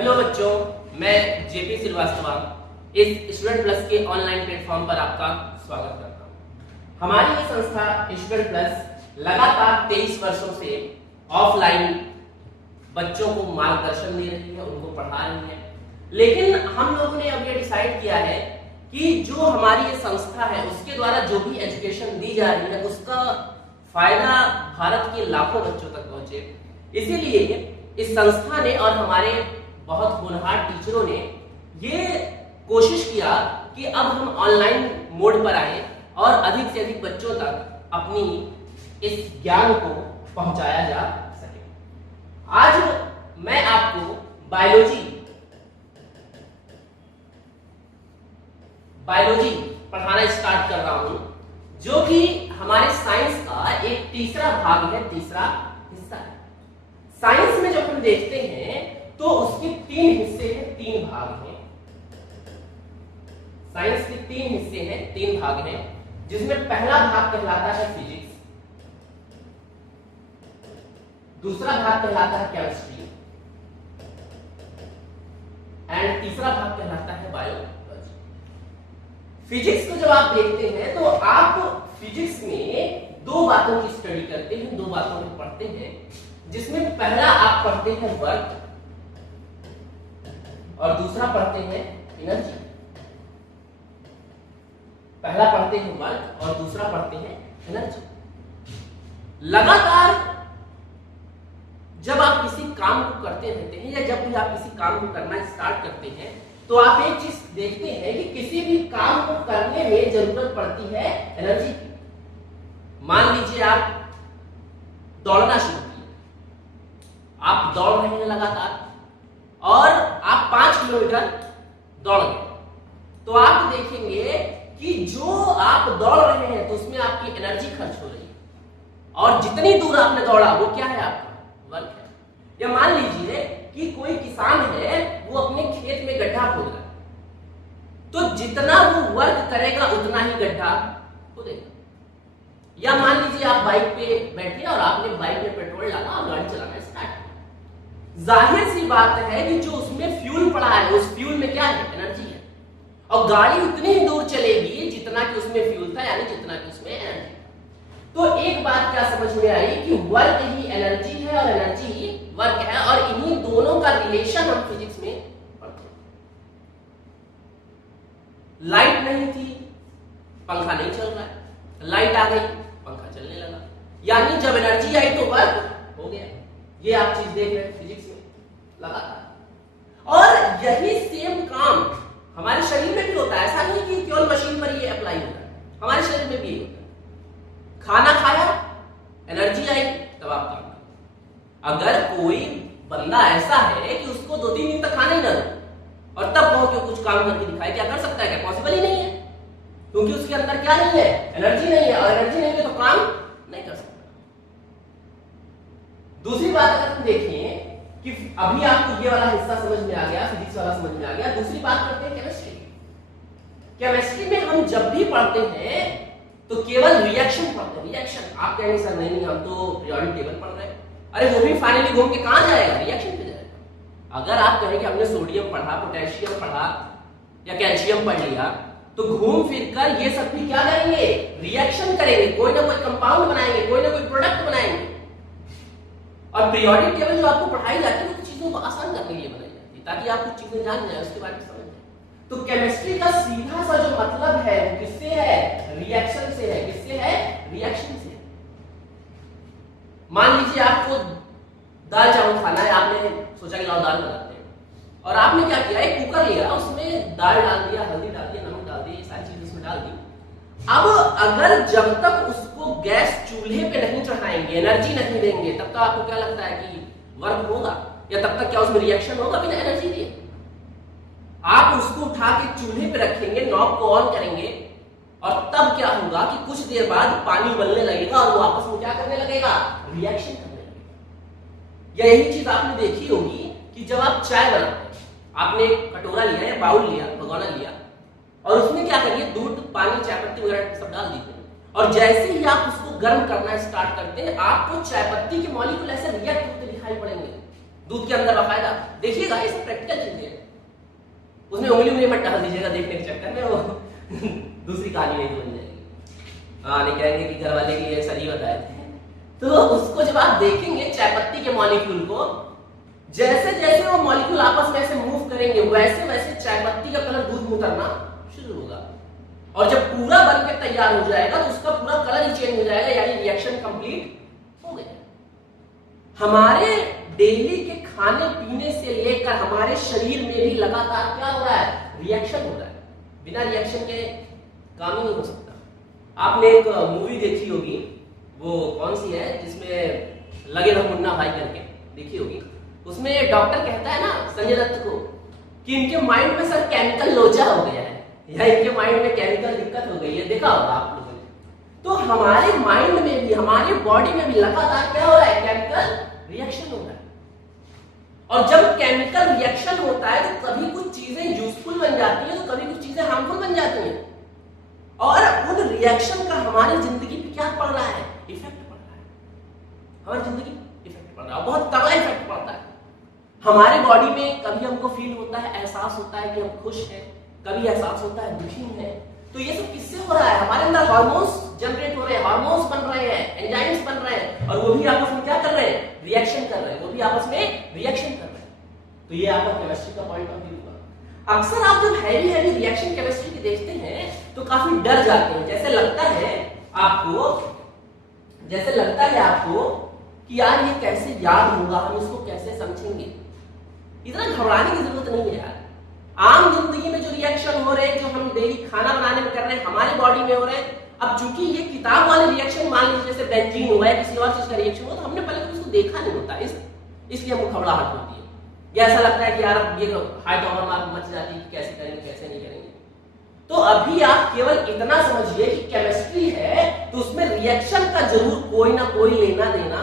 Hello बच्चों, मैं JP Srivastava इस स्टूडेंट प्लस के ऑनलाइन प्लेटफॉर्म पर आपका स्वागत करता हूं। हमारी ये संस्था स्टूडेंट प्लस लगातार 23 वर्षों से ऑफलाइन बच्चों को मार्गदर्शन दे रही है, उनको पढ़ा रही है। लेकिन हम लोगों ने अब ये डिसाइड किया है कि जो हमारी ये संस्था है उसके द्वारा जो भी एजुकेशन दी जा रही है उसका फायदा भारत के लाखों बच्चों तक पहुंचे। इसीलिए इस संस्था ने और हमारे बहुत होनहार टीचरों ने ये कोशिश किया कि अब हम ऑनलाइन मोड पर आए और अधिक से अधिक बच्चों तक अपनी इस ज्ञान को पहुंचाया जा सके। आज मैं आपको बायोलॉजी पढ़ाना स्टार्ट कर रहा हूं, जो कि हमारे साइंस का एक तीसरा भाग है, तीसरा हिस्सा है। साइंस में जब हम देखते हैं तो उसके 3 हिस्से हैं, 3 भाग हैं। साइंस के 3 हिस्से हैं, 3 भाग हैं, जिसमें पहला भाग कहलाता है फिजिक्स, दूसरा भाग कहलाता है केमिस्ट्री एंड तीसरा भाग कहलाता है बायोलॉजी। फिजिक्स को जब आप देखते हैं तो आप फिजिक्स में 2 बातों की स्टडी करते हैं, 2 बातों को पढ़ते हैं, जिसमें पहला आप पढ़ते हैं वर्क और दूसरा पढ़ते हैं एनर्जी। पहला पढ़ते हैं वर्क और दूसरा पढ़ते हैं एनर्जी। लगातार जब आप किसी काम को करते रहते हैं या जब भी आप किसी काम को करना स्टार्ट करते हैं तो आप एक चीज देखते हैं कि किसी भी काम को करने में जरूरत पड़ती है एनर्जी की। मान लीजिए आप दौड़ना शुरू किए, आप दौड़ रहे हैं लगातार और आप 5 किलोमीटर दौड़ गए, तो आप देखेंगे कि जो आप दौड़ रहे हैं तो उसमें आपकी एनर्जी खर्च हो रही है और जितनी दूर आपने दौड़ा वो क्या है, आपका वर्क है। या मान लीजिए कि कोई किसान है, वो अपने खेत में गड्ढा खोद रहा है, तो जितना वो वर्क करेगा उतना ही गड्ढा खोदेगा। या मान लीजिए आप बाइक पे बैठे और आपने बाइक में पेट्रोल डाला और गाड़ी चलाना स्टार्ट। जाहिर सी बात है कि जो उसमें फ्यूल पड़ा है उस फ्यूल में क्या है, एनर्जी है, और गाड़ी उतनी ही दूर चलेगी जितना कि उसमें फ्यूल था, यानी जितना कि उसमें एनर्जी। तो एक बात क्या समझ में आई कि वर्क ही एनर्जी है और एनर्जी ही वर्क है, और इन्हीं दोनों का रिलेशन हम फिजिक्स में पढ़ते हैं। लाइट नहीं थी, पंखा नहीं चल रहा है, लाइट आ गई, पंखा चलने लगा, यानी जब एनर्जी आई तो वर्क हो गया। ये आप चीज देख रहे हैं फिजिक्स में लगातार। और यही सेम काम हमारे शरीर में भी होता है। ऐसा नहीं कि केवल मशीन पर ये अप्लाई होता है, हमारे शरीर में भी होता है। खाना खाया, एनर्जी आई, तब आप काम करो। अगर कोई बंदा ऐसा है कि उसको 2-3 दिन तक खाना ही ना दो और तब कहो कि कुछ काम करके दिखाए, क्या कर सकता है? क्या पॉसिबल ही नहीं है, क्योंकि उसके अंदर क्या नहीं है, एनर्जी नहीं है, और एनर्जी नहीं है तो काम नहीं कर सकता। दूसरी बात अगर हम देखें कि अभी आपको ये वाला हिस्सा समझ में आ गया, फिजिक्स वाला समझ में आ गया। दूसरी बात करते हैं केमिस्ट्री। केमिस्ट्री में हम जब भी पढ़ते हैं तो केवल रिएक्शन पढ़ते हैं। रिएक्शन आप कहेंगे सर नहीं, हम तो पीरियोडिक टेबल पढ़ रहे हैं। अरे वो भी फाइनली घूम के कहां जाएगा, रिएक्शन पे जाएगा। अगर आप कहें कि हमने सोडियम पढ़ा, पोटेशियम पढ़ा या कैल्शियम पढ़ लिया, तो घूम फिर कर ये सब भी क्या करेंगे, रिएक्शन करेंगे, कोई ना कोई कंपाउंड बनाएंगे, कोई ना कोई प्रोडक्ट बनाएंगे। और पीरियोडिक टेबल जो आपको पढ़ाई जाती है वो चीजों को आसान करने के लिए बनाई जाती है, ताकि आप कुछ चीजें जान जाए, उसके बारे में समझ जाए। तो केमिस्ट्री का सीधा सा जो मतलब है वो किससे है, रिएक्शन से है। किससे है, रिएक्शन से। मान लीजिए आपको दाल चावल खाना है, आपने सोचा कि लाओ दाल बनाते हैं, और आपने क्या किया, एक कुकर लिया, उसमें दाल डाल दिया, हल्दी डाल दिया, नमक डाल दिया, ये सारी चीजें उसमें डाल दी। अब अगर जब तक उसको गैस चूल्हे पे नहीं चढ़ाएंगे, एनर्जी नहीं देंगे, तब तक आपको क्या लगता है कि वर्क होगा? या तब तक क्या उसमें रिएक्शन होगा बिना एनर्जी दिए? आप उसको उठा के चूल्हे पे रखेंगे, नॉब को ऑन करेंगे, और तब क्या होगा कि कुछ देर बाद पानी उबलने लगेगा और वो आपस में क्या करने लगेगा, रिएक्शन करने लगेगा। यही चीज आपने देखी होगी कि जब आप चाय बनाते हैं, आपने एक कटोरा लिया या बाउल लिया, भगोना लिया, और उसमें क्या करिए, दूध, पानी, चाय पत्ती वगैरह सब डाल दीजिए, और जैसे ही आप उसको गर्म करना स्टार्ट करते हैं, आपको चाय पत्ती के मॉलिक्यूल ऐसे रिएक्ट होते दिखाई पड़ेंगे। दूध के अंदर बाकायदा देखिएगा, ये सब प्रैक्टिकल चीजें हैं। उसमें उंगली मत डाल दीजिएगा देखने के चक्कर में, वो दूसरी कहानी नहीं बन जाएगी। हाँ, नहीं कहेंगे कि घर वाले की ये सही बताए थे। तो उसको जब आप देखेंगे चाय पत्ती के मॉलिक्यूल को, जैसे जैसे वो मॉलिक्यूल आपस में ऐसे मूव करेंगे वैसे वैसे चाय पत्ती का कलर दूध में उतरना शुरू होगा, और जब पूरा बनकर तैयार हो जाएगा तो उसका पूरा कलर ही चेंज हो जाएगा, यानी रिएक्शन कंप्लीट हो गया। हमारे डेली के खाने पीने से लेकर हमारे शरीर में भी लगातार क्या हो रहा है, रिएक्शन हो रहा है। बिना रिएक्शन के काम ही नहीं हो सकता। आपने एक मूवी देखी होगी, वो कौन सी है जिसमें लगे रहो मुन्ना भाई करके, देखी होगी। उसमें डॉक्टर कहता है ना संजय दत्त को कि इनके माइंड में सर केमिकल लोचा हो गया है, या इनके माइंड में केमिकल दिक्कत हो गई है, देखा होगा आप लोगों ने। तो हमारे माइंड में भी, हमारे बॉडी में भी लगातार क्या हो रहा है, केमिकल रिएक्शन हो रहा है। और जब केमिकल रिएक्शन होता है तो कभी कुछ चीजें यूजफुल बन जाती हैं तो कभी कुछ चीजें हार्मफुल बन जाती हैं, और उन रिएक्शन का हमारी जिंदगी पे क्या पड़ रहा है, इफेक्ट पड़ रहा है। हमारी जिंदगी इफेक्ट पड़ रहा है, बहुत तगड़ा इफेक्ट पड़ता है। हमारे बॉडी में कभी हमको फील होता है, एहसास होता है कि हम खुश हैं, कभी एहसास होता है दुखी हैं। तो ये सब किससे हो रहा है, हमारे अंदर हार्मोन्स जनरेट हो रहे हैं, हार्मोन्स बन रहे हैं, एंजाइम्स बन रहे हैं, और वो भी आपस में क्या कर रहे हैं, रिएक्शन कर रहे हैं, वो भी आपस में रिएक्शन कर रहे हैं। तो ये आपका केमिस्ट्री का पॉइंट ऑफ व्यू हुआ। अक्सर आप जब हैवी रिएक्शन केमिस्ट्री की देखते हैं तो काफी डर जाते हैं, जैसे लगता है आपको कि यार ये कैसे याद होगा, हम इसको कैसे समझेंगे। इतना घबराने की जरूरत नहीं है यार। आम जिंदगी में जो रिएक्शन हो रहे हैं, जो हम डेली खाना बनाने में कर रहे हैं, हमारी बॉडी में हो रहे हैं। अब चूंकि ये किताब वाले रिएक्शन, मान लीजिए जैसे बेंजीन हुआ है, किसी और चीज का रिएक्शन हो, तो हमने पहले तो उसको देखा नहीं होता, इसलिए हमको घबराहट होती है, या ऐसा लगता है कि यार ये हार्ट और मच जाती है, कैसे करेंगे कैसे नहीं करेंगे। तो अभी आप केवल इतना समझिए कि केमिस्ट्री है तो उसमें रिएक्शन का जरूर कोई ना कोई लेना देना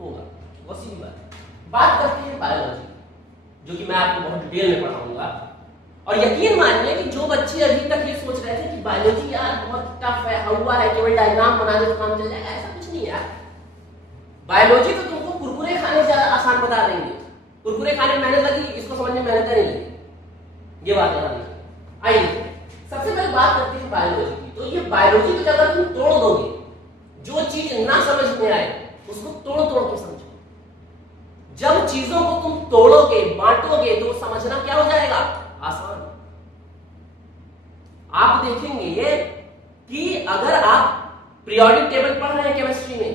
होगा, वो सीधी बात है। बात करते हैं बायोलॉजी, जो कि मैं आपको बहुत डिटेल में पढ़ाऊंगा। और यकीन मानिए कि जो बच्चे अभी तक ये सोच रहे थे कि बायोलॉजी यार बहुत टफ है, हुआ है, केवल डायग्राम बना दे तो काम चल जाएगा, ऐसा कुछ नहीं है यार। बायोलॉजी तो तुमको कुरकुरे खाने से आसान बता देंगे, कुरकुरे खाने में मेहनत लगी, इसको समझने में मेहनत नहीं लगी। ये बात बता दीजिए। आइए सबसे पहले बात करते हैं बायोलॉजी की। तो ये बायोलॉजी को अगर तुम तोड़ दोगे, जो चीज ना समझ में आए उसको तोड़ तोड़ के समझो। जब चीजों को तुम तोड़ोगे, बांटोगे, तो समझना क्या हो जाएगा, आसान। आप देखेंगे ये कि अगर आप पीरियोडिक टेबल पढ़ रहे हैं केमिस्ट्री में,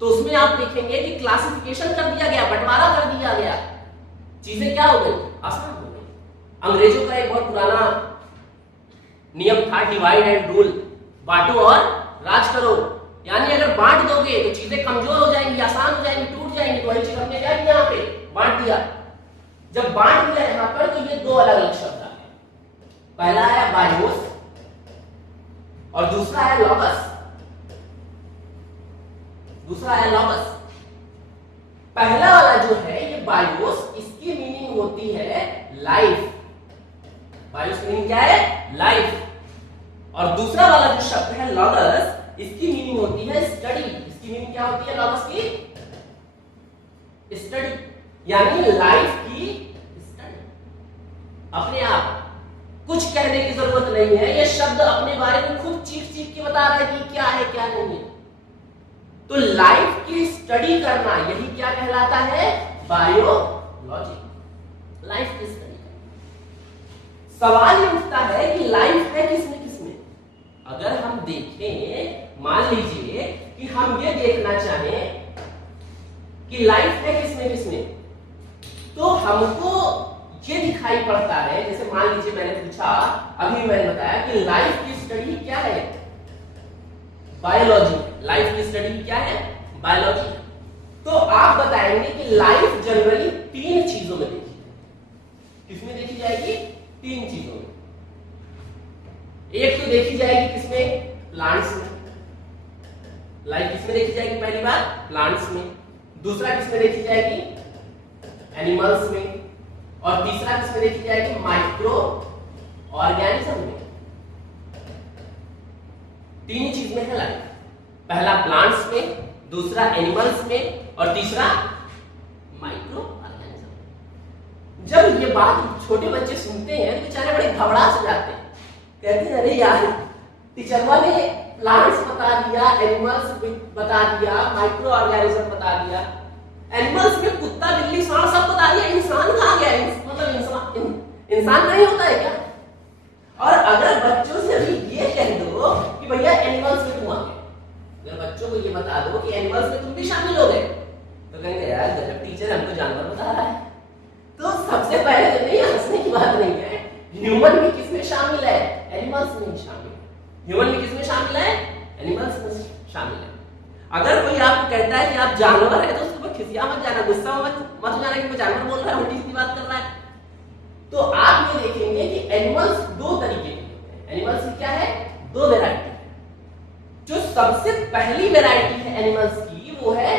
तो उसमें आप देखेंगे कि क्लासिफिकेशन कर दिया गया, बंटवारा कर दिया गया, चीजें क्या हो गई, आसान हो गई। अंग्रेजों का एक बहुत पुराना नियम था, डिवाइड एंड रूल, बांटो और राज करो। यानी अगर बांट दोगे तो चीजें कमजोर हो जाएंगी, आसान हो जाएंगी, टूट जाएंगी। तो वही चीज हमने क्या किया, यहाँ पे बांट दिया। जब बांट दिया यहाँ पर, तो ये दो अलग अलग शब्द आ गए। पहला है बायोस और दूसरा है लॉगस। पहला वाला जो है ये बायोस, इसकी मीनिंग होती है लाइफ। बायोस की मीनिंग क्या है, लाइफ। और दूसरा वाला जो शब्द है लॉगस, इसकी मीनिंग होती है स्टडी। इसकी मीनिंग क्या होती है लॉगस की, स्टडी, यानी लाइफ की स्टडी। अपने आप कुछ कहने की जरूरत नहीं है, ये शब्द अपने बारे में खुद चीख के बता रहा है कि क्या है क्या नहीं है। तो लाइफ की स्टडी करना, यही क्या कहलाता है, बायोलॉजी, लाइफ की स्टडी। सवाल ये उठता है कि लाइफ है किसमें किसमें। अगर हम देखें, मान लीजिए कि हम ये देखना चाहें कि लाइफ है किसमें किसमें, तो हमको ये दिखाई पड़ता है, जैसे मान लीजिए मैंने पूछा, अभी मैंने बताया कि लाइफ की स्टडी क्या है, बायोलॉजी। लाइफ की स्टडी क्या है, बायोलॉजी। तो आप बताएंगे कि लाइफ जनरली तीन चीजों में देखी जाएगी। किसमें देखी जाएगी, तीन चीजों में। एक तो देखी जाएगी किसमें, प्लांट्स में। लाइफ किसमें देखी जाएगी, पहली बार प्लांट्स में। दूसरा किसमें देखी जाएगी, एनिमल्स में। और तीसरा किसमें देखी जाएगी, माइक्रो ऑर्गेनिज्म में। तीन चीज में है लाइफ, पहला प्लांट्स में, दूसरा एनिमल्स में और तीसरा माइक्रो ऑर्गेनिज्म। जब ये बात छोटे बच्चे सुनते हैं तो बेचारे बड़े घबरा से जाते हैं, कहते हैं अरे यार टीचरवा ने प्लांट्स बता दिया, एनिमल्स बता दिया, माइक्रो ऑर्गेनिज्म बता दिया, एनिमल्स में कुत्ता बिल्ली सांड सब बता दिया, इंसान कहाँ गया? मतलब इंसान नहीं होता है क्या? और अगर बच्चों से अभी ये कह दो कि भैया एनिमल्स में तुम आ गए, अगर बच्चों को ये बता दो कि एनिमल्स में तुम भी शामिल हो गए, तो कहेंगे यार गजब टीचर हमको जानवर बता रहा है। तो सबसे पहले तो नहीं, हंसने की बात नहीं है, ह्यूमन भी किसमें शामिल है? एनिमल्स में शामिल है। ह्यूमन भी किसमें शामिल है? एनिमल्स में शामिल है। अगर कोई आपको कहता है कि आप जानवर है तो उसके ऊपर खिसिया मत जाना, गुस्सा मत जाना कि वो जानवर बोल रहा है, उल्टी सीधी बात कर रहा है। तो आप ये देखेंगे कि एनिमल्स दो तरीके के होते हैं। एनिमल्स की क्या है? दो वैरायटी है। जो सबसे पहली वैरायटी है एनिमल्स की वो है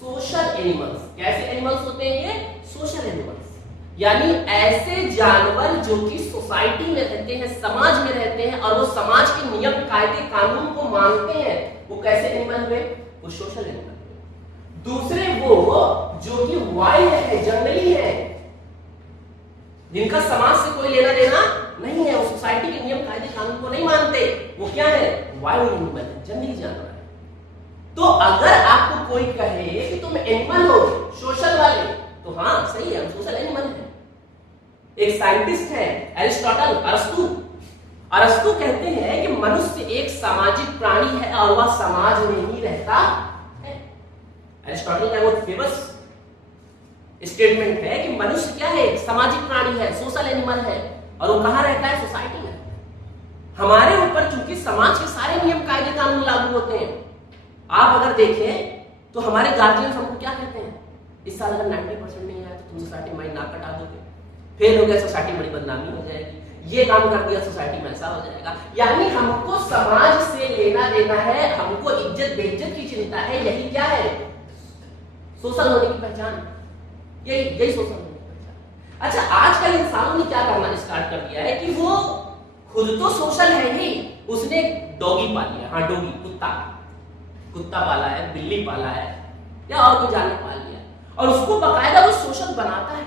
सोशल एनिमल्स। कैसे एनिमल्स होते हैं ये? सोशल एनिमल्स, यानी ऐसे जानवर जो कि सोसाइटी में रहते हैं, समाज में रहते हैं और वो समाज के नियम कायदे कानून को मानते हैं, वो कैसे एनिमल हुए? वो सोशल एनिमल हुए। दूसरे वो जो कि वाइल्ड है, जंगली है, जिनका समाज से कोई लेना देना नहीं है, वो सोसाइटी के नियम कायदे कानून को नहीं मानते, वो क्या है? वाइल्ड एनिमल है, जंगली जानवर है। तो अगर आपको कोई कहे कि तुम एनिमल हो सोशल वाले, तो हाँ सही है, हम सोशल एनिमल हैं। एक साइंटिस्ट है एरिस्टोटल, अरस्तु कहते हैं कि मनुष्य एक सामाजिक प्राणी है और वह समाज में ही रहता है। एरिस्टोटल का वो फेमस स्टेटमेंट है कि मनुष्य क्या है? सामाजिक प्राणी है, सोशल एनिमल है, और वो कहाँ रहता है? सोसाइटी में। हमारे ऊपर चूंकि समाज के सारे नियम कायदे कानून लागू होते हैं। आप अगर देखें तो हमारे गार्जियंस हमको क्या कहते हैं? इस साल अगर 90% नहीं आया तो तुम सोसाइटी में नाक कटा दोगे, फेल हो गया सोसाइटी में बड़ी बदनामी हो जाएगी, ये काम कर दिया सोसाइटी में ऐसा हो जाएगा। यानी हमको समाज से लेना देना है, हमको इज्जत बेइज्जत की चिंता है। यही क्या है? सोशल होने की पहचान। यही सोशल होने की पहचान। अच्छा, आजकल इंसानों ने क्या करना स्टार्ट कर दिया है कि वो खुद तो सोशल है ही, उसने डॉगी पाल लिया। हाँ डॉगी, कुत्ता पाला है, बिल्ली पाला है, या और कोई जानवर पाल लिया, और उसको बकायदा वो सोशल बनाता है।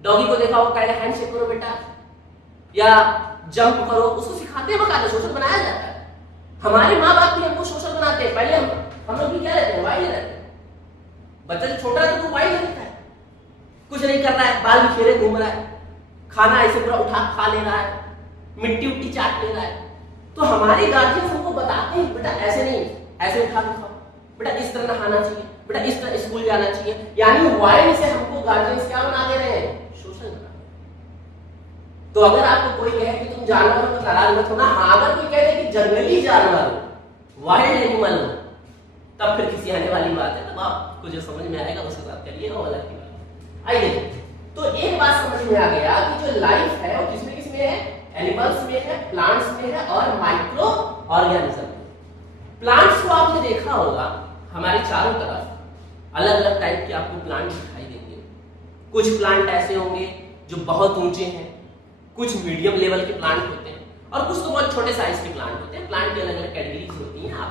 डॉगी को देखा वो कहता है हैंडशेक करो बेटा, या जंप करो, उसको सिखाते हैं, बकायदा सोशल बनाया जाता है। हमारे माँ बाप भी हमको सोशल बनाते हैं। पहले हम लोग भी क्या रहते हैं? वाइल्ड रहते हैं। बच्चा जो छोटा है तो वाइल्ड रहता है, कुछ नहीं कर रहा है, बाल बिखेरे घूम रहा है, खाना ऐसे पूरा उठा खा ले रहा है, मिट्टी उट्टी चाट ले रहा है। तो हमारे गार्जियन हमको बताते हैं बेटा ऐसे नहीं, ऐसे उठा के खाओ, बेटा इस तरह नहाना चाहिए, बेटा इस तरह स्कूल जाना चाहिए। यानी वाइल्ड से हमको गार्जियंस क्या बना दे रहे हैं? सोशल बना। तो अगर आपको कोई कहे कि तुम जानवर हो तो नाराज मत होना। हाँ, अगर कोई कहे कि जंगली जानवर हो, वाइल्ड एनिमल हो, तब फिर किसी आने वाली बात है, तब आपको जो समझ में आएगा उसके साथ करिए, वो अलग की बात। आइए, तो एक बात समझ में आ गया कि जो लाइफ है वो किसमें किसमें है? एनिमल्स में है, प्लांट्स में है और माइक्रो ऑर्गेनिज्म में। प्लांट्स को आपने देखा होगा, हमारे चारों तरफ अलग अलग टाइप के आपको प्लांट दिखाई देंगे। कुछ प्लांट ऐसे होंगे जो बहुत ऊंचे हैं, कुछ मीडियम लेवल के प्लांट होते हैं, और कुछ तो बहुत छोटे साइज के प्लांट होते हैं। प्लांट की अलग अलग कैटेगरीज होती हैं, आप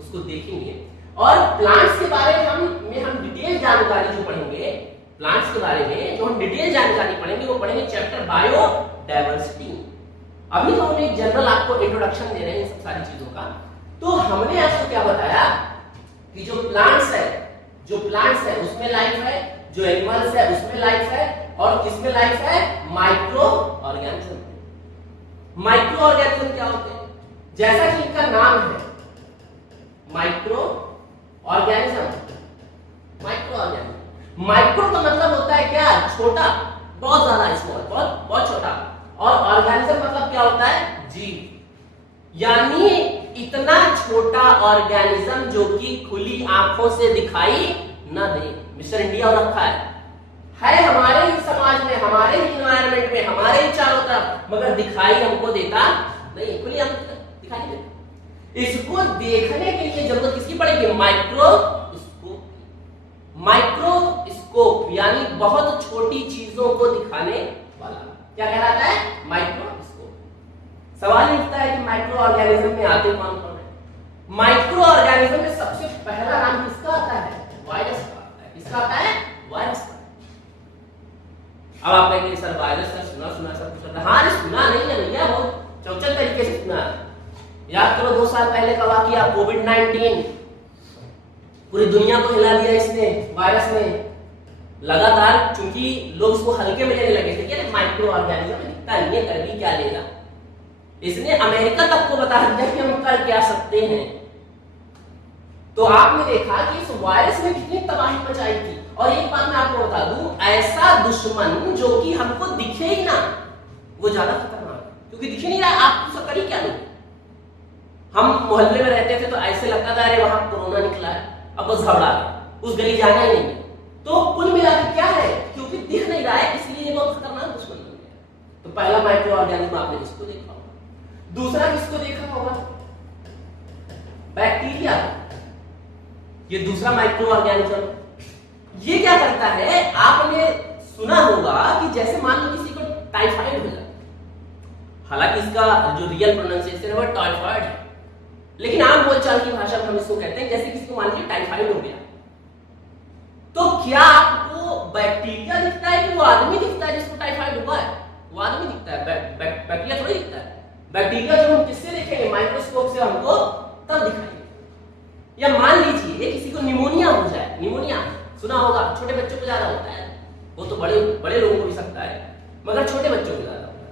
उसको देखेंगे। और प्लांट्स के बारे में हम डिटेल जानकारी जो पढ़ेंगे, प्लांट्स के बारे में जो हम डिटेल जानकारी पढ़ेंगे वो पढ़ेंगे चैप्टर बायोडायवर्सिटी। अभी तो हम एक जनरल आपको इंट्रोडक्शन दे रहे हैं सब सारी चीजों का। तो हमने आपको क्या बताया कि जो प्लांट्स है उसमें लाइफ है, जो एनिमल्स है उसमें लाइफ है, और किसमें लाइफ है? Micro organism. माइक्रो ऑर्गेनिज्म क्या होते हैं? जैसा कि इनका नाम है माइक्रो ऑर्गेनिज्म। माइक्रो का मतलब होता है क्या? छोटा, बहुत ज्यादा स्मॉल, बहुत छोटा। और ऑर्गेनिज्म मतलब क्या होता है? जीव। यानी इतना छोटा ऑर्गेनिज्म जो कि खुली आंखों से दिखाई न दे। मिस्टर इंडिया हो रखा है हमारे ही समाज में, हमारे ही एनवायरनमेंट में, हमारे ही चारों तरफ, मगर दिखाई हमको देता नहीं, खुली आंखों से दिखाई नहीं देता। इसको देखने के लिए जरूरत किसकी पड़ेगी? माइक्रोस्कोप, यानी बहुत छोटी चीजों को दिखाने वाला क्या कहलाता है? माइक्रोस्कोप। सवाल उठता है कि माइक्रो ऑर्गेनिज्म में आते कौन कौन है? माइक्रो ऑर्गेनिज्म में सबसे पहला नाम किसका आता है? वायरस का आता है। किसका आता है? वायरस का। अब आप कहेंगे सर वायरस का सुना सुना सब कुछ, हाँ अरे सुना नहीं है भैया, बहुत चौचल तरीके से सुना है। याद करो 2 साल पहले का वाकया कोविड-19, पूरी दुनिया को हिला दिया इसने, वायरस ने। लगातार चूंकि लोग इसको हल्के में लेने लगे थे कि माइक्रो ऑर्गेनिज्म दिखता नहीं है, कर भी क्या लेगा, इसने अमेरिका तक को बता दिया कि हम कर क्या सकते हैं। तो आपने देखा कि इस वायरस ने कितनी तबाही मचाई थी। और एक बात मैं आपको बता दूं, ऐसा दुश्मन जो कि हमको दिखे ही ना, वो ज्यादा खतरनाक है, क्योंकि दिखे नहीं रहा, आप उसका करी क्या लोग। हम मोहल्ले में रहते थे तो ऐसे लगता था अरे वहां कोरोना निकला है, अब बस घबरा गए, उस गली जाना ही नहीं है। तो कुल मिलाकर क्या है, क्योंकि दिख नहीं रहा है इसलिए ये बहुत खतरनाक दुश्मन बन गया। तो पहला माइक्रो ऑर्गेनिज्म आपने किसको देखा होगा, दूसरा किसको देखा होगा, बैक्टीरिया। ये दूसरा माइक्रो ऑर्गेनिज्म, ये क्या करता है, आपने सुना होगा कि जैसे मान लो किसी को टाइफाइड हो जाए, हालांकि इसका जो रियल प्रोनाउंसिएशन है वो टाइफाइड है, लेकिन आम बोलचाल की भाषा में हम इसको कहते हैं, जैसे किसी को मान लीजिए टाइफाइड हो गया, तो क्या आपको बैक्टीरिया दिखता है कि वो आदमी दिखता है जिसको टाइफाइड हुआ है, वो आदमी दिखता है, बैक्टीरिया थोड़ी दिखता है। बैक्टीरिया जो हम किससे देखेंगे, माइक्रोस्कोप से हमको तब दिखाएंगे। या मान लीजिए किसी को निमोनिया हो जाए, निमोनिया सुना होगा, छोटे बच्चों को ज्यादा होता है, वो तो बड़े बड़े लोगों को भी सकता है, मगर छोटे बच्चों को ज्यादा होता है।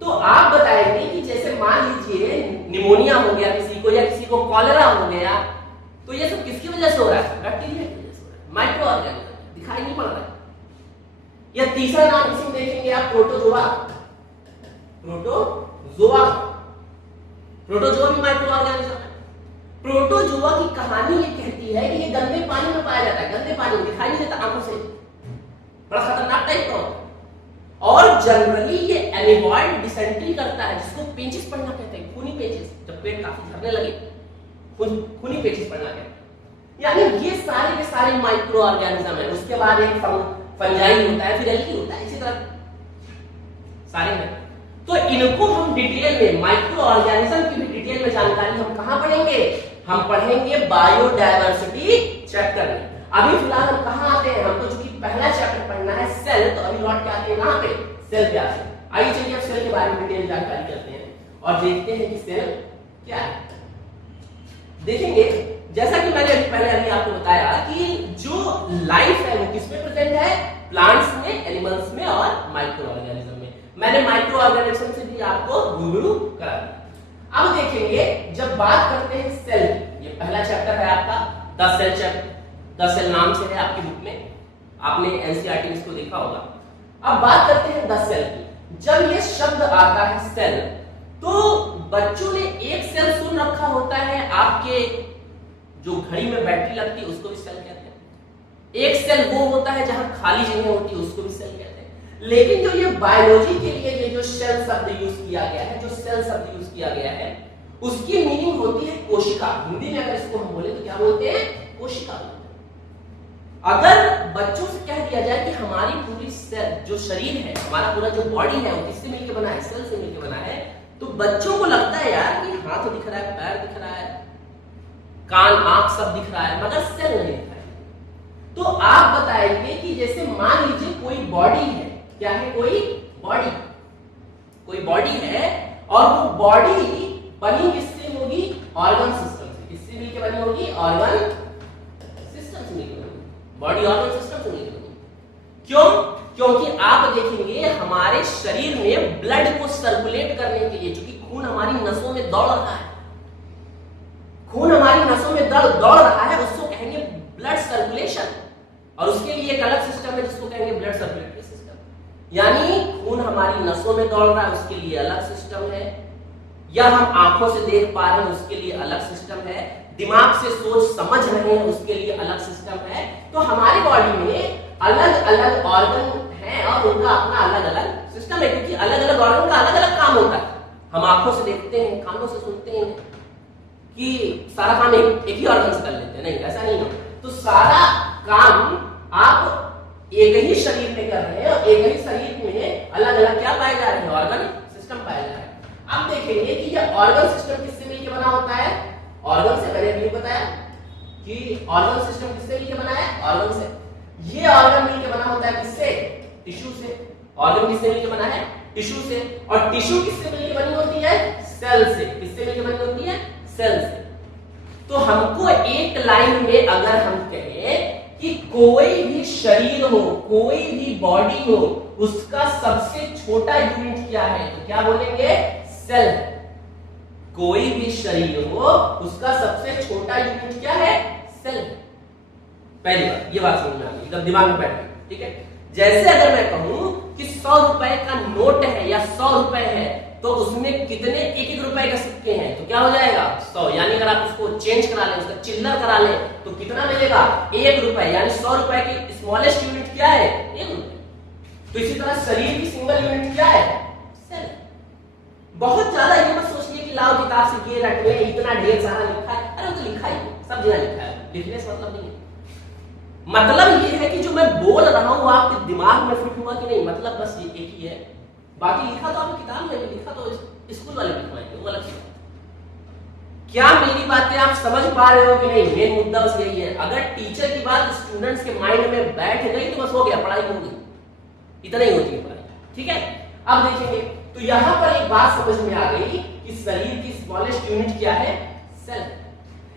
तो आप बताएंगे कि जैसे मान लीजिए निमोनिया हो गया किसी को, या किसी को कॉलेरा हो गया, तो ये सब किसकी वजह से हो रहा है, बैक्टीरिया की वजह से हो रहा है, माइक्रो ऑर्गेनिज्म, दिखाई नहीं पड़ रहा है। या तीसरा नाम इसी में देखेंगे आप, प्रोटोजोआ। प्रोटोजोआ, प्रोटोजोआ भी माइक्रो ऑर्गेनिज्म है। प्रोटोजोआ की कहानी ये कहती है कि ये गंदे पानी में पाया जाता है, गंदे पानी में दिखाई नहीं देता आंखों से, बड़ा खतरनाक टाइप का होता है। और जनरली ये एनिवॉइड डिसेंट्री करता है, जिसको पेचिस पड़ना कहते हैं, खूनी पेचिस, जब पेट काफी झरने लगे खूनी पेचिस पड़ना कहते हैं। यानी ये सारे के सारे माइक्रो ऑर्गेनिज्म है। उसके बाद एक फंजाई होता है, फिर एल्गी होता है, इसी तरह सारे हैं। तो इनको हम डिटेल में, माइक्रो ऑर्गेनिज्म की भी डिटेल में जानकारी हम कहां पढ़ेंगे, हम पढ़ेंगे बायोडायवर्सिटी चैप्टर में। अभी फिलहाल हम कहां आते हैं, हमको चूंकि पहला चैप्टर पढ़ना है सेल, तो अभी लौट के आते हैं कहां पे, सेल पे आते हैं। आइए चलिए अब सेल के बारे में डिटेल जानकारी करते हैं और देखते हैं कि सेल क्या है। देखेंगे जैसा कि मैंने पहले अभी आपको बताया कि जो लाइफ है वो किसमें प्रेजेंट है, प्लांट्स में, एनिमल्स में और माइक्रो ऑर्गेनिज्म में। मैंने माइक्रो ऑर्गेनिज्म से भी आपको रूबरू करा दिया। अब देखेंगे जब बात करते हैं सेल, ये पहला चैप्टर है आपका the cell chapter, the cell नाम से है आपकी बुक में, आपने एनसीईआरटी में इसको देखा होगा। अब बात करते हैं द सेल की। जब ये शब्द आता है सेल, तो बच्चों ने एक सेल सुन रखा होता है, आपके जो घड़ी में बैटरी लगती है उसको भी सेल कहते हैं। एक सेल वो होता है जहां खाली जगह होती है, उसको भी सेल कहते हैं। लेकिन जो ये बायोलॉजी के लिए ये जो सेल शब्द यूज किया गया है, जो सेल शब्द यूज किया गया है, उसकी मीनिंग होती है कोशिका। हिंदी में अगर इसको हम बोले तो क्या बोलते हैं, कोशिका। अगर बच्चों से कह दिया जाए कि हमारी पूरी सेल, जो शरीर है, हमारा पूरा जो बॉडी है वो किससे मिलकर बना है, सेल से मिलकर बना है, तो बच्चों को लगता है यार कि हाथ दिख रहा है, पैर दिख रहा है, कान आंख सब दिख रहा है, मगर सेल नहीं दिख रहा है। तो आप बताएंगे कि जैसे मान लीजिए कोई बॉडी है, क्या है, कोई बॉडी है, और वो बॉडी बनी किससे होगी, ऑर्गन सिस्टम से। किससे मिलकर बनी होगी, ऑर्गन सिस्टम से मिलकर बनी, बॉडी ऑर्गन सिस्टम से मिलकर बनी। क्यों, क्योंकि आप देखेंगे हमारे शरीर में ब्लड को सर्कुलेट करने के लिए, क्योंकि खून हमारी नसों में दौड़ रहा है, खून हमारी नसों में दौड़ रहा है, उसको कहेंगे ब्लड सर्कुलेशन। और उसके लिए एक अलग सिस्टम है जिसको कहेंगे ब्लड सर्कुलेटरी सिस्टम। यानी खून हमारी नसों में दौड़ रहा है, उसके लिए अलग सिस्टम है, या हम आंखों से देख पा रहे हैं उसके लिए अलग सिस्टम है, दिमाग से सोच समझ रहे हैं उसके लिए अलग सिस्टम है। तो हमारी बॉडी में अलग अलग ऑर्गन हैं और उनका अपना अलग अलग सिस्टम है, क्योंकि अलग अलग ऑर्गन का अलग अलग काम होता है। हम आंखों से देखते हैं, कानों से सुनते हैं कि सारा काम एक ही ऑर्गन से कर लेते हैं, नहीं, ऐसा नहीं है। तो सारा काम आप एक ही शरीर में कर रहे हैं और एक ही शरीर में अलग अलग क्या पाए जा रहे हैं, ऑर्गन सिस्टम पाए जा रहे हैं। अब देखेंगे कि ये ऑर्गन सिस्टम किससे मिलकर बना होता है, ऑर्गन से। मैंने अभी बताया कि ऑर्गन सिस्टम किससे मिलकर बना है, ऑर्गन से। ये ऑर्गन मिलकर बना होता है किससे, टिश्यू से। ऑर्गन किससे मिलकर बना है? टिश्यू से। और टिश्यू किससे मिलकर बनी होती है? सेल से। किससे मिलकर बनी होती है? सेल से। तो हमको एक लाइन में अगर हम कहें कि कोई भी शरीर हो, कोई भी बॉडी हो, उसका सबसे छोटा यूनिट क्या है, तो क्या बोलेंगे? सेल। कोई भी शरीर हो उसका सबसे छोटा यूनिट क्या है? सेल। पहली बात, ये बात समझ में आ गई, एकदम दिमाग में बैठ गई, ठीक है। जैसे अगर मैं कहूं कि 100 रुपए का नोट है या 100 रुपए है, तो उसमें कितने एक एक रुपए के सिक्के हैं, तो क्या हो जाएगा? 100। यानी अगर आप उसको चेंज करा लें, उसका चिल्लर करा लें, तो कितना मिलेगा? 1 रुपए। यानी 100 रुपए की स्मॉलेस्ट यूनिट क्या है? 1 रुपए। तो इसी तरह शरीर की सिंगल यूनिट क्या है? सेल। बहुत ज्यादा ये मत सोचिए कि लाओ किताब से ये रट ले, इतना ढेर सारा लिखा है। अरे वो तो लिखा ही है, सब जगह लिखा है, लिखने से मतलब नहीं है। मतलब ये है कि जो मैं बोल रहा हूं आपके दिमाग में फिट हुआ कि नहीं, मतलब बस ये एक ही है। बाकी लिखा तो आपकी किताब में, लिखा तो स्कूल वाले लिखवाएंगे, वो अलग बात। क्या मेरी बातें आप समझ पा रहे हो कि नहीं? मेन मुद्दा बस यही है। अगर टीचर की बात स्टूडेंट्स के माइंड में बैठ गई तो बस हो गया, पढ़ाई हो गई। इतना ही होती है पढ़ाई, ठीक है। अब देखेंगे तो यहां पर एक बात समझ में आ गई कि शरीर की स्मॉलेस्ट यूनिट क्या है? सेल।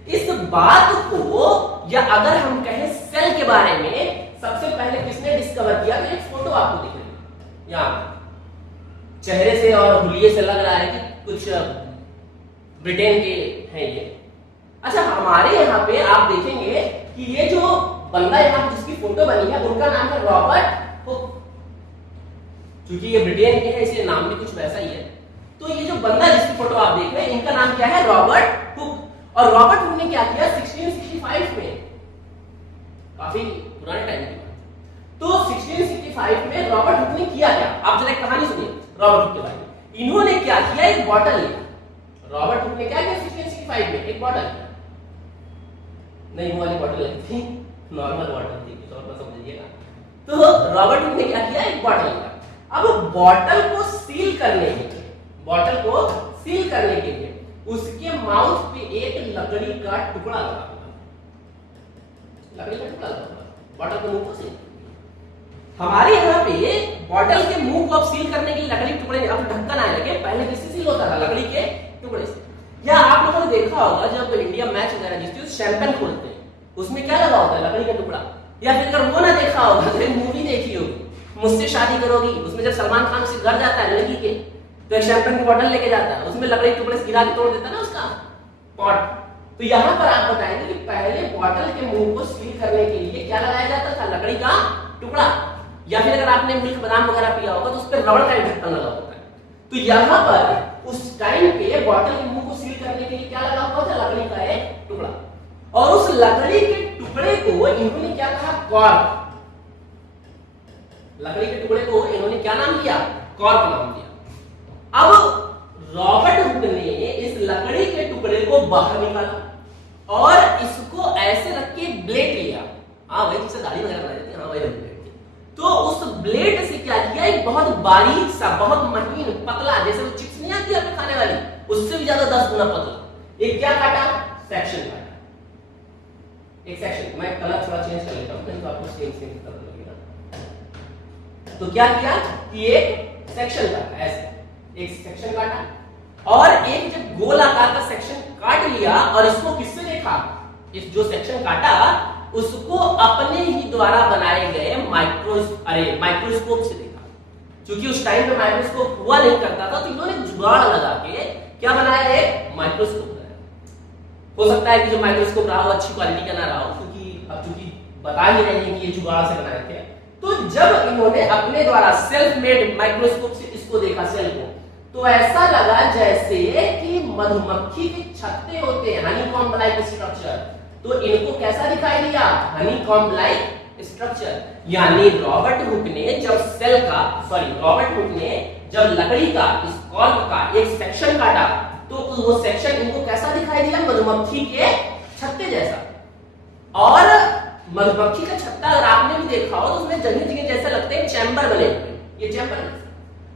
इस बात को, या अगर हम कहें सेल के बारे में, सबसे पहले किसने डिस्कवर किया? तो एक फोटो आपको दिख रही है यहां, चेहरे से और हुलिये से लग रहा है कि कुछ ब्रिटेन के हैं ये। अच्छा, हमारे यहाँ पे आप देखेंगे कि ये जो बंदा यहाँ जिसकी फोटो बनी है, उनका नाम है रॉबर्ट हुक। क्योंकि ये ब्रिटेन के हैं इसलिए नाम भी कुछ वैसा ही है। तो ये जो बंदा जिसकी फोटो आप देख रहे हैं, इनका नाम क्या है? Robert Hooke. और रॉबर्ट हुक ने क्या किया 1665 में, काफी पुराने टाइम की बात। तो 1665 में रॉबर्ट हुक ने किया क्या? आप जरा एक कहानी सुनिए रॉबर्ट हुक के बारे में। इन्होंने क्या किया? एक बॉटल लिया। रॉबर्ट हुक ने क्या किया 1665 में? एक बॉटल लिया। नहीं, वो वाली बॉटल नहीं थी, नॉर्मल बॉटल थी, कुछ और समझिएगा। तो रॉबर्ट हुक ने क्या किया? एक बॉटल लिया। अब बॉटल को सील करने के लिए, बॉटल को सील करने के लिए उसके माउथ पे एक लकड़ी का टुकड़ा लगा, लकड़ी का टुकड़ा लगा बॉटल के मुंह को सील। हमारे यहाँ पे बॉटल के मुंह को अब सील करने के लिए लकड़ी के टुकड़े, अब ढक्कन आने लगे, पहले किससे सील होता था? लकड़ी के टुकड़े से। या आप लोगों ने देखा होगा जब इंडिया मैच वगैरह जीतती है, शैंपेन खोलते हैं, उसमें क्या लगा होता है? लकड़ी का टुकड़ा। या फिर अगर वो ना देखा होगा तो एक मूवी देखी होगी, मुझसे शादी करोगी, उसमें जब सलमान खान से घर जाता है लड़की के, तो एक शैंपेन की बोतल लेके जाता है, उसमें लकड़ी के टुकड़े से गिरा के तोड़ देता है ना उसका पॉट। तो यहाँ पर आप बताएंगे कि पहले बॉटल के मुंह को सील करने के लिए क्या लगाया जाता था? लकड़ी का टुकड़ा। या फिर अगर आपने मिल्क बादाम वगैरह पिया होगा तो उस पर रबड़ का एक ढक्कन लगा होता है। तो यहाँ पर उस टाइम पे बॉटल के मुंह को सील करने के लिए क्या लगा हुआ था? लकड़ी का एक टुकड़ा। और उस लकड़ी के टुकड़े को इन्होंने क्या कहा? कॉर्क। लकड़ी के टुकड़े को इन्होंने क्या नाम दिया? कॉर्क नाम दिया। अब रॉबर्ट हुक ने इस लकड़ी के टुकड़े को बाहर निकाला और इसको ऐसे रख के ब्लेड लिया। हाँ भाई, जिससे दाढ़ी वगैरह बना देती है, हाँ भाई ब्लेड। तो उस ब्लेड से क्या किया? एक बहुत बारीक सा, बहुत महीन, पतला, जैसे वो चिप्स नहीं आती आपको खाने वाली, उससे भी ज्यादा 10 गुना पतला एक क्या काटा? सेक्शन काटा। एक सेक्शन, मैं कलर थोड़ा चेंज कर लेता हूं, नहीं तो आपको सेम सेम कलर लगेगा। तो क्या किया कि एक सेक्शन काटा, ऐसे एक सेक्शन काटा और एक जब गोल आकार का सेक्शन काट लिया और इसको किससे देखा? इस जो सेक्शन काटा उसको अपने ही द्वारा बनाए गए माइक्रोस्कोप से देखा। क्योंकि उस टाइम में माइक्रोस्कोप हुआ नहीं करता था, तो इन्होंने जुगाड़ लगा के क्या बनाया? एक माइक्रोस्कोप बनाया। हो सकता है कि जो माइक्रोस्कोप रहा हो अच्छी क्वालिटी का ना रहा हो, क्योंकि अब चूंकि बता ही रहे हैं कि ये जुगाड़ से बनाए थे। तो जब इन्होंने अपने द्वारा सेल्फ मेड माइक्रोस्कोप से इसको देखा सेल को, तो ऐसा लगा जैसे कि मधुमक्खी के छत्ते होते हैं, हनीकॉम्ब लाइक स्ट्रक्चर। तो इनको कैसा दिखाई दिया? Honeycomb like structure. यानी रॉबर्ट हुक ने जब लकड़ी का, इस कॉर्क का एक सेक्शन काटा, तो वो सेक्शन इनको कैसा दिखाई दिया? मधुमक्खी के छत्ते जैसा। और मधुमक्खी का छत्ता अगर आपने भी देखा हो तो उसमें जगह जगह जैसे लगते हैं चैम्बर बने हुए, ये चैम्बर।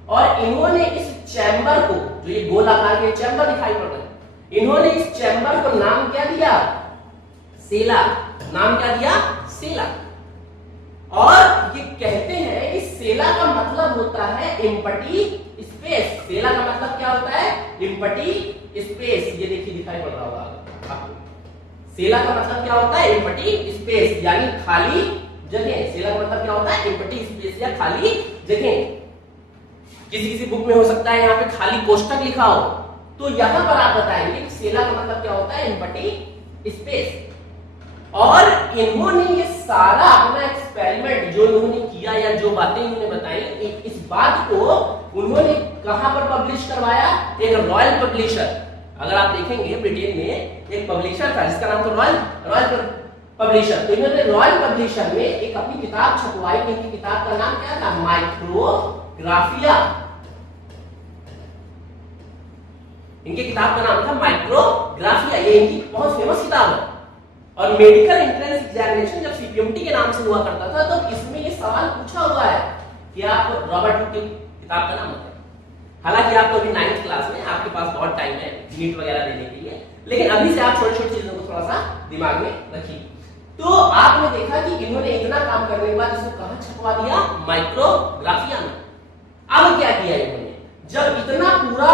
और इन्होंने इस चैम्बर को, जो ये गोल आकार के चैम्बर दिखाई पड़ रहे हैं, इन्होंने इस चैम्बर को नाम क्या दिया? सेला। नाम क्या दिया? सेला। और ये कहते हैं कि सेला का मतलब मतलब होता है एम्प्टी स्पेस। सेला का मतलब क्या होता है? Empty space. ये देखिए दिखाई पड़ रहा होगा आपको। सेला का मतलब क्या होता है? एम्प्टी स्पेस यानी खाली जगह। सेला का मतलब क्या होता है? एम्प्टी स्पेस या खाली जगह। किसी किसी बुक में हो सकता है यहाँ पे खाली कोष्ठक लिखा हो, तो यहां पर आप बताएंगे कि सेला का मतलब क्या होता है? Empty space. और इन्होंने ये सारा अपना एक्सपेरिमेंट जो इन्होंने किया या जो बातें इन्होंने बताई, इस बात को उन्होंने कहां पर पब्लिश करवाया? एक रॉयल पब्लिशर। अगर आप देखेंगे ब्रिटेन में एक पब्लिशर था जिसका नाम था रॉयल पब्लिशर। तो इन्होंने रॉयल पब्लिशर में एक अपनी किताब छपवाई। इनकी किताब का नाम क्या था? माइक्रोग्राफिया। इनकी किताब का नाम था माइक्रोग्राफिया। ये इनकी बहुत फेमस किताब है। और मेडिकल एंट्रेंस एग्जामिनेशन जब सीपीएमटी के नाम से हुआ करता था, तो इसमें ये सवाल पूछा हुआ है कि आप रॉबर्ट हुक की किताब का नाम बताइए। हालांकि आप तो अभी 9th क्लास में, आपके पास बहुत टाइम है नीट वगैरह देने के लिए, लेकिन अभी से आप छोटी छोटी चीजों को थोड़ा सा दिमाग में रखिए। तो आपने देखा कि इन्होंने इतना काम करने के बाद इसको कहां छपवा दिया? माइक्रोग्राफिया में। अब क्या किया इन्होंने? जब इतना पूरा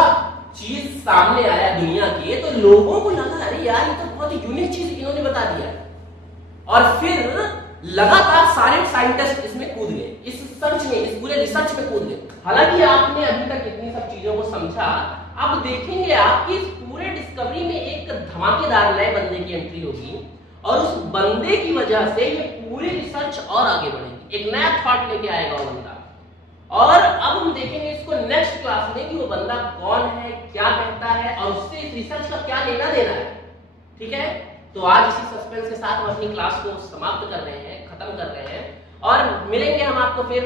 चीज सामने आया दुनिया के, तो लोगों को लगा अरे यार ये तो बहुत ही यूनिक चीज इन्होंने बता दिया। और फिर लगातार सारे साइंटिस्ट इसमें कूद गए, इस सर्च में, इस पूरे रिसर्च में कूद गए। हालांकि आपने अभी तक इतनी सब चीजों को समझा, अब देखेंगे आप कि इस पूरे डिस्कवरी में एक धमाकेदार नए बंदे की एंट्री होगी और उस बंदे की वजह से ये पूरी रिसर्च और आगे बढ़ेगी। एक नया थॉट लेके आएगा वो बंदा। और अब हम देखेंगे इसको नेक्स्ट क्लास में कि वो बंदा कौन है, क्या कहता है और उससे इस रिसर्च का क्या लेना देना है। ठीक है, तो आज इसी सस्पेंस के साथ हम अपनी क्लास को समाप्त कर रहे हैं, खत्म कर रहे हैं, और मिलेंगे हम आपको फिर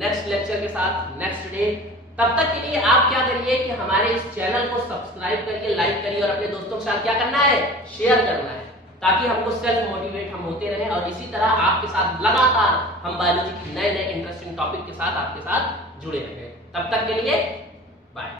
नेक्स्ट लेक्चर के साथ नेक्स्ट डे। तब तक के लिए आप क्या करिए कि हमारे इस चैनल को सब्सक्राइब करिए, लाइक करिए और अपने दोस्तों के साथ क्या करना है? शेयर करना है, ताकि हमको सेल्फ मोटिवेट हम होते रहें और इसी तरह आपके साथ लगातार हम बायोलॉजी के नए नए इंटरेस्टिंग टॉपिक के साथ आपके साथ जुड़े रहें। तब तक के लिए